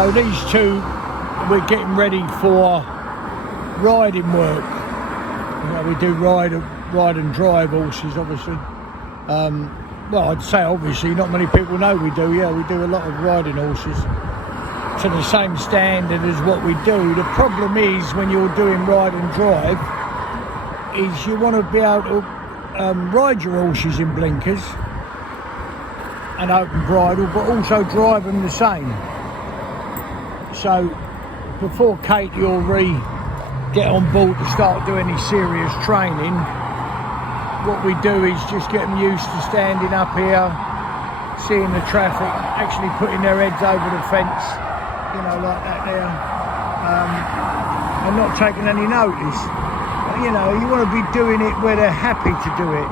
So these two, we're getting ready for riding work. You know, we do ride and drive horses, obviously. Well, I'd say obviously, not many people know we do. Yeah, we do a lot of riding horses to the same standard as what we do. The problem is when you're doing ride and drive is you want to be able to ride your horses in blinkers and open bridle, but also drive them the same. So before Katie or Ree get on board to start doing any serious training, what we do is just get them used to standing up here, seeing the traffic, actually putting their heads over the fence, you know, like that there, and not taking any notice. You know, you want to be doing it where they're happy to do it,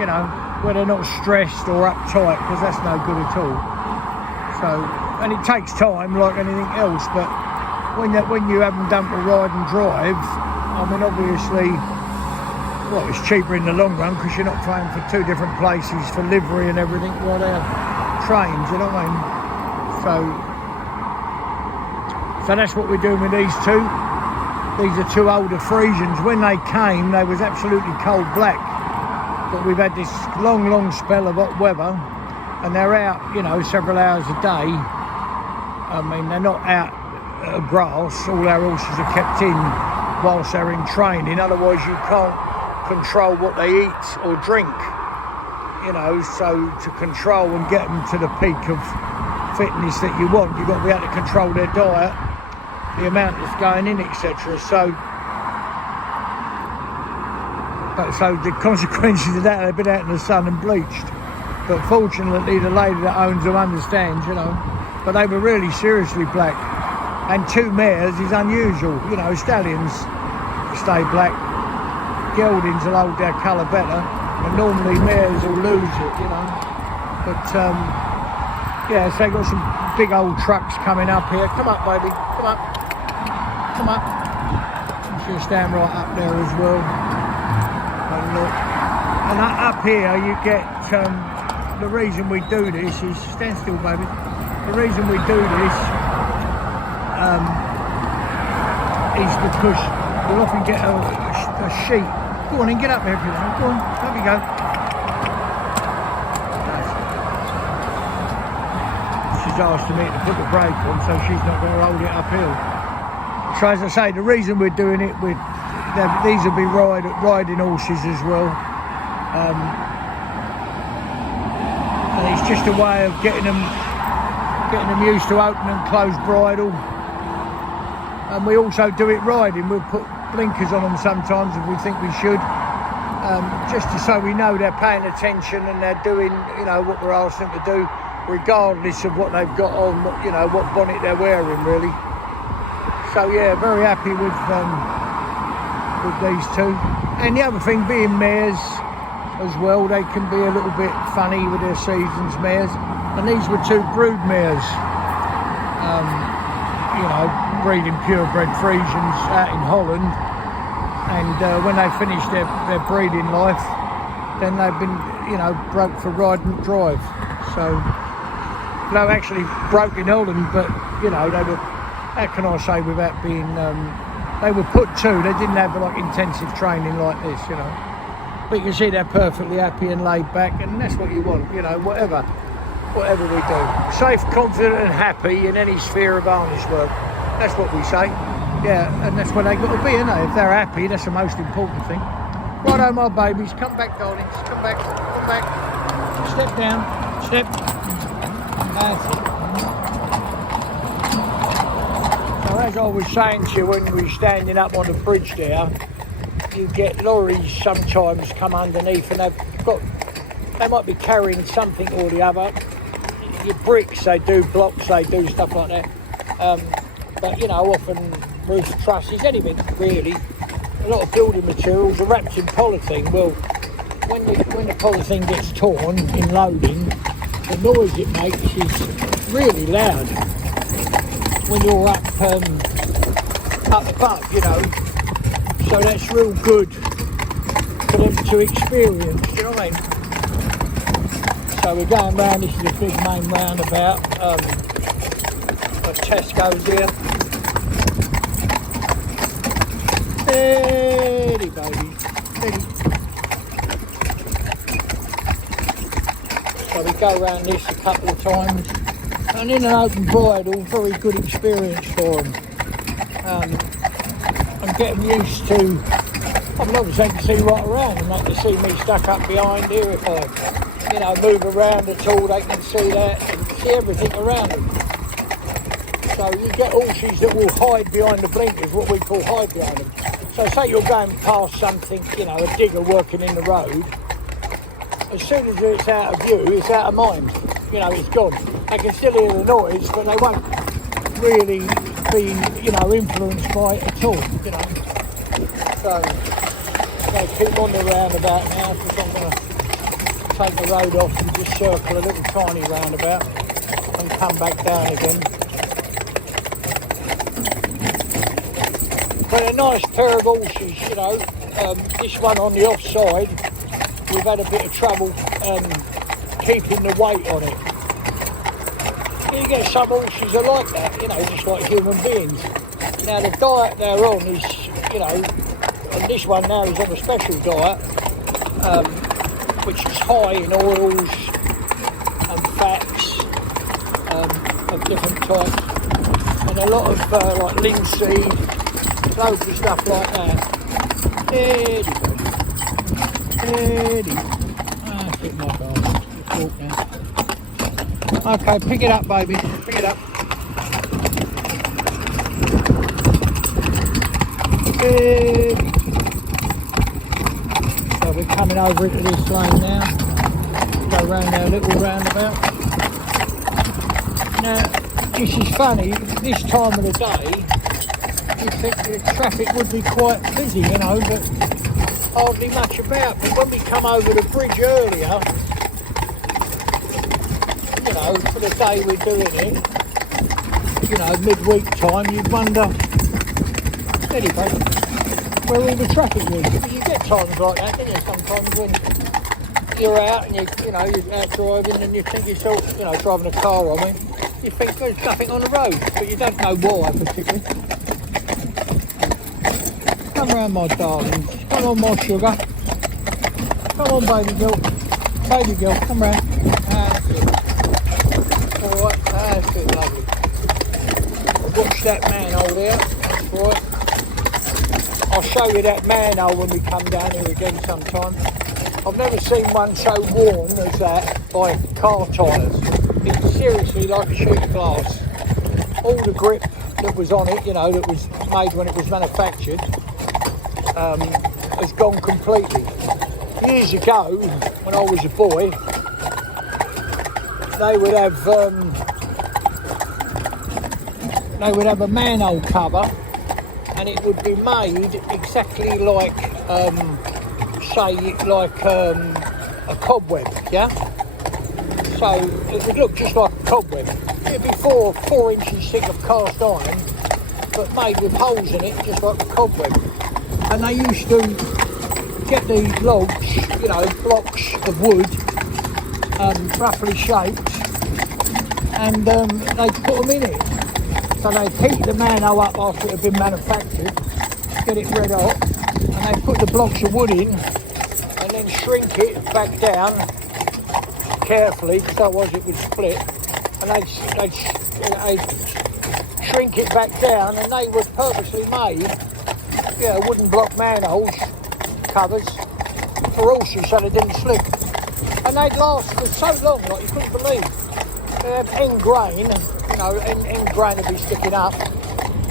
you know, where they're not stressed or uptight, because that's no good at all. So, and it takes time like anything else, but when you haven't done to ride and drive, I mean, obviously, well, it's cheaper in the long run because you're not paying for two different places for livery and everything while they're trained, you know what I mean? So that's what we're doing with these two. These are two older Friesians. When they came, they was absolutely cold black. But we've had this long spell of hot weather, and they're out, you know, several hours a day. I mean, they're not out at grass. All our horses are kept in whilst they're in training. Otherwise, you can't control what they eat or drink. You know, so to control and get them to the peak of fitness that you want, you've got to be able to control their diet, the amount that's going in, etc. So the consequences of that, they've been out in the sun and bleached. But fortunately, the lady that owns them understands, you know. But they were really seriously black. And two mares is unusual, you know. Stallions stay black. Geldings will hold their colour better. And normally mares will lose it, you know. But yeah, so they've got some big old trucks coming up here. Come up, baby. Come up. Come up. She'll stand right up there as well. And look. And up here you get, the reason we do this is, stand still, baby. The reason we do this is because you'll often get a sheep. Go on and get up there if you want. Go on, up you go. She's asked me to put the brake on, so she's not going to hold it uphill. So as I say, the reason we're doing it, these will be riding horses as well. And it's just a way of getting them used to open and close bridle. And we also do it riding. We'll put blinkers on them sometimes if we think we should, just so we know they're paying attention and they're doing, you know, what we're asking them to do, regardless of what they've got on, you know, what bonnet they're wearing, really. So yeah, very happy with these two. And the other thing, being mares as well, they can be a little bit funny with their seasons, mares. And these were two brood mares, you know, breeding purebred Friesians out in Holland. And when they finished their breeding life, then they've been, you know, broke for ride and drive. So they were actually broke in Holland, but you know, they were, how can I say without being, they were put to, they didn't have like intensive training like this, you know. But you can see they're perfectly happy and laid back, and that's what you want, you know, whatever we do. Safe, confident and happy in any sphere of harness work. That's what we say. Yeah, and that's where they got to be, isn't they? If they're happy, that's the most important thing. Righto, my babies, come back, darlings, come back. Step down, step. That's it. So as I was saying to you when we were standing up on the bridge there, you get lorries sometimes come underneath and they might be carrying something or the other. Your bricks, they do, blocks, they do, stuff like that. But you know, often roof trusses, anything really. A lot of building materials are wrapped in polythene. Well, when the polythene gets torn in loading, the noise it makes is really loud when you're up, you know. So that's real good for them to experience, you know what I mean? So we're going round, this is a big main roundabout. got Tesco's here. Steady, baby, steady. So we go around this a couple of times, and in an open bridle, very good experience for them. I'm getting used to, I mean, obviously they can see right around, and they can see me stuck up behind here. If I, you know, move around at all, they can see that and see everything around them. So you get horses that will hide behind the blinkers, what we call hide behind them. So say you're going past something, you know, a digger working in the road, as soon as it's out of view, it's out of mind. You know, it's gone. They can still hear the noise, but they won't really be, you know, influenced by it at all, you know. So, I'm going to keep on the roundabout now, because I'm going to take the road off and just circle a little tiny roundabout and come back down again. But a nice pair of horses, you know. This one on the offside, we've had a bit of trouble keeping the weight on it. You get some horses are like that, you know, just like human beings. Now the diet they're on is, you know, and this one now is on a special diet, which is high in oils and fats of different types, and a lot of like linseed, loads of stuff like that. Steady, steady. That's it, my darling. Just walk now. Okay, pick it up, baby. Pick it up. Steady. So we're coming over into this lane now. Go round our little roundabout. Now, this is funny. This time of the day, you think the traffic would be quite busy, you know, but hardly much about. But when we come over the bridge earlier, you know, for the day we're doing it, you know, midweek time, you'd wonder, anyway, where all the traffic was. Because you get times like that, don't you, sometimes when you're out and you know, you're out driving and you think yourself, you know, driving a car, I mean, you think there's nothing on the road, but you don't know why particularly. Come round, my darling. Come on, my sugar. Come on, baby girl. Baby girl, come round. That's it. Alright, that's it, lovely. Watch that manhole there. That's right. I'll show you that manhole when we come down here again sometime. I've never seen one so worn as that by car tyres. It's seriously like a sheet of glass. All the grip that was on it, you know, that was made when it was manufactured, has gone completely. Years ago, when I was a boy, they would have a manhole cover, and it would be made exactly like, say, like a cobweb, yeah. So it would look just like a cobweb. It'd be 4 inches thick of cast iron, but made with holes in it, just like a cobweb. And they used to get these logs, you know, blocks of wood, roughly shaped, and they'd put them in it. So they'd heat the manhole up after it had been manufactured, get it red hot, and they'd put the blocks of wood in, and then shrink it back down carefully, because otherwise it would split. And they'd shrink it back down, and they were purposely made, yeah, wooden block manholes covers for horses so they didn't slip. And they'd last for so long, like you couldn't believe. They had end grain, you know, end grain would be sticking up.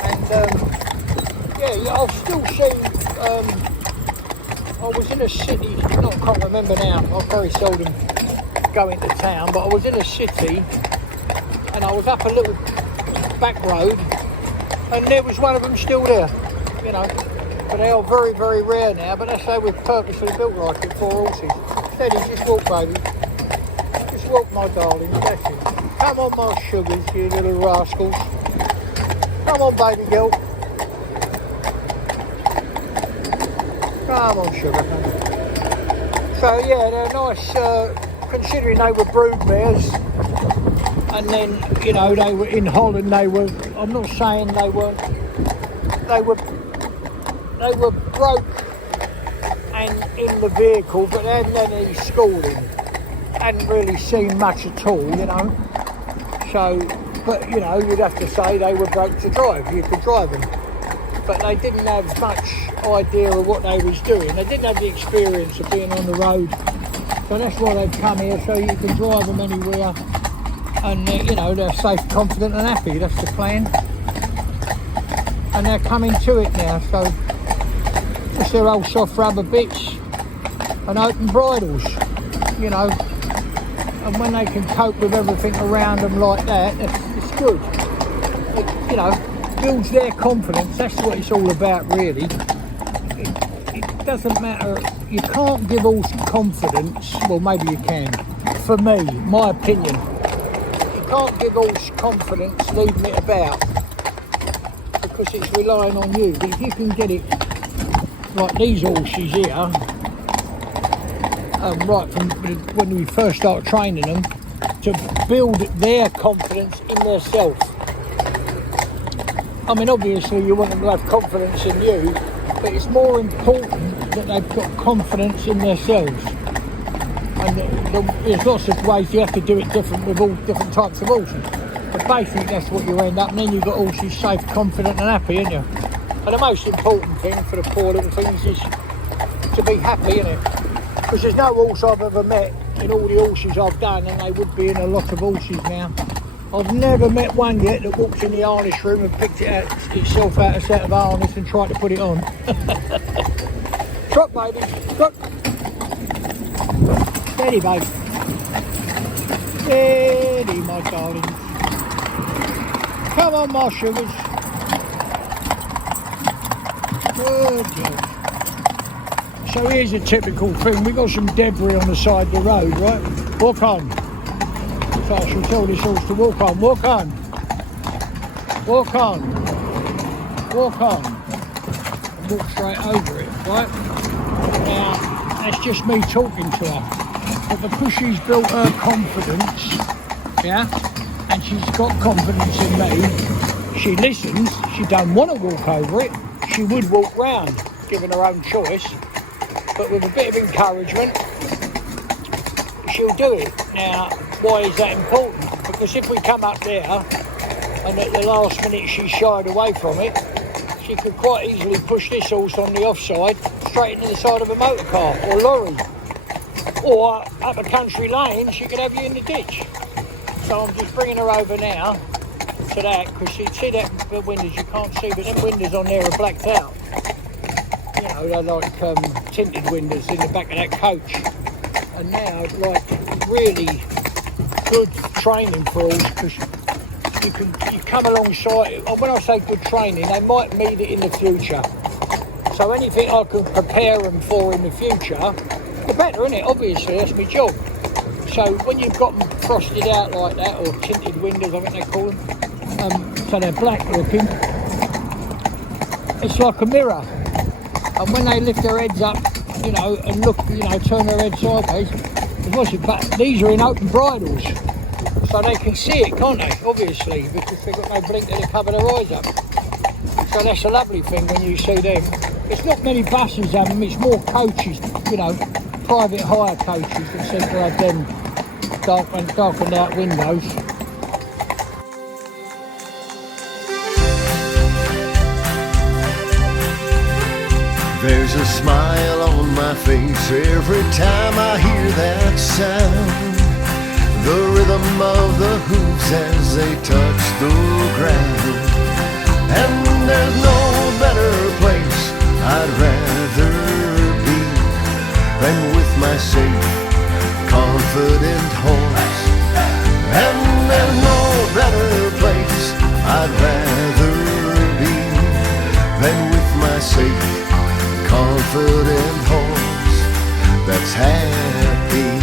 And yeah, I've still seen, I was in a city, I can't remember now, I very seldom go into town, but I was in a city and I was up a little back road and there was one of them still there, you know. But they are very, very rare now, but that's how we've purposely built like it for horses. Steady, just walk, baby. Just walk, my darling, that's it. Come on, my sugars, you little rascals. Come on, baby girl. Come on, sugar. So, yeah, they're nice, considering they were brood mares, And then, you know, they were in Holland. I'm not saying they were broke and in the vehicle, but they hadn't had any schooling, hadn't really seen much at all, you know. So, but you know, you'd have to say they were broke to drive. You could drive them, but they didn't have much idea of what they was doing. They didn't have the experience of being on the road. So that's why they've come here, so you can drive them anywhere. And you know, they're safe, confident and happy. That's the plan. And they're coming to it now, so it's their old soft rubber bits and open bridles, you know. And when they can cope with everything around them like that, it's good. It, you know, builds their confidence. That's what it's all about, really. It doesn't matter. You can't give all confidence. Well, maybe you can. For me, my opinion. Can't give horse confidence leading it about, because it's relying on you. But if you can get it like these horses here, right from when we first start training them, to build their confidence in themselves. I mean, obviously you want them to have confidence in you, but it's more important that they've got confidence in themselves. And there's lots of ways you have to do it different with all different types of horses. But basically that's what you end up, and then you've got horses safe, confident and happy, ain't you? And the most important thing for the poor little things is to be happy, innit? Because there's no horse I've ever met in all the horses I've done, and they would be in a lot of horses now. I've never met one yet that walked in the harness room and picked itself out a set of harness and tried to put it on. Trot, baby, trot. Steady, babe. Steady, my darling. Come on, my sugars. Good girl. So here's a typical thing. We've got some debris on the side of the road, right? Walk on. So I shall tell this horse to walk on. Walk on. Walk on. Walk on. And walk straight over it, right? Now, that's just me talking to her. But because she's built her confidence, yeah, and she's got confidence in me, she listens. She don't want to walk over it. She would walk round, given her own choice. But with a bit of encouragement, she'll do it. Now, why is that important? Because if we come up there and at the last minute she shied away from it, she could quite easily push this horse on the offside straight into the side of a motor car or lorry. Or up a country lane, she could have you in the ditch. So I'm just bringing her over now to that, because you see that the windows you can't see, but them windows on there are blacked out. You know, they're like tinted windows in the back of that coach. And now, like, really good training for all, because you come alongside. When I say good training, they might need it in the future. So anything I can prepare them for in the future, the better, isn't it? Obviously, that's my job. So when you've got them frosted out like that, or tinted windows, I think they call them, so they're black looking, it's like a mirror. And when they lift their heads up, you know, and look, you know, turn their head sideways, but these are in open bridles, so they can see it, can't they? Obviously, because they've got no blinker to cover their eyes up. So that's a lovely thing when you see them. It's not many buses have them, it's more coaches, you know, private hire coaches that seem to have them darkened out windows. There's a smile on my face every time I hear that sound. The rhythm of the hooves as they touch the ground. And there's no better place I'd rather be than with my safe, confident horse. And there's no better place I'd rather be than with my safe, confident horse that's happy.